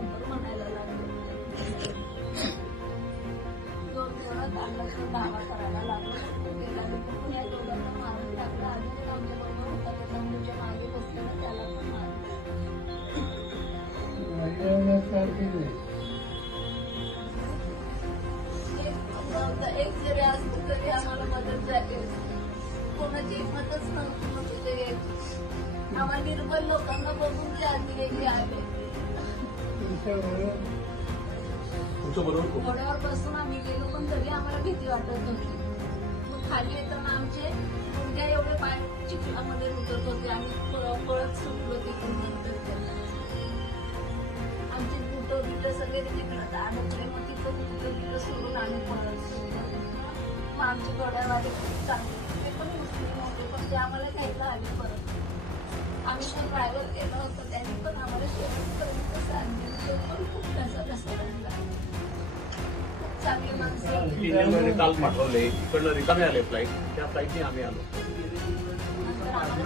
गब्बर म्हणायला लागले. 2 दिवस अंगातून दावा करायला लागला. या दोघांना मारून टाकला. अजून आमच्याबरोबर होता तो तंबूच्या मागे बसलेला त्याला पण मारलं. एक जरी असतो तरी आम्हाला मदत झाली. कोणाची हिंमतच नव्हती. आम्हाला निर्बल लोकांना बघून ते आधी वेगळे आले. घोड्यावर बसून आम्ही गेलो पण तरी आम्हाला भीती वाटत होती. मग खाली येताना आमचे मुलगा एवढे पाय चिखलामध्ये रुतत होते. आम्ही पळत सुटलो तिथून. नंतर आमचे बुटं बिटं सगळे तिकडं अडकले. मग तिथं बुटं बिटं सोडून आम्ही पळत सुटलो. मग आमचे घोड्यावाले चांगले ते पण मुस्लिम होते पण ते आम्हाला घ्यायला आले परत. आम्ही पण ड्रायव्हर केलं होतं त्यांनी पण आम्हाला शेवटपर्यंत साथ दिली. तो पण खूप कसा लागला. खूप चांगली माणसं काल पाठवले इकडलं रिकामे आले फ्लाईट. त्या फ्लाईटने आम्ही आलो. नंतर आम्हाला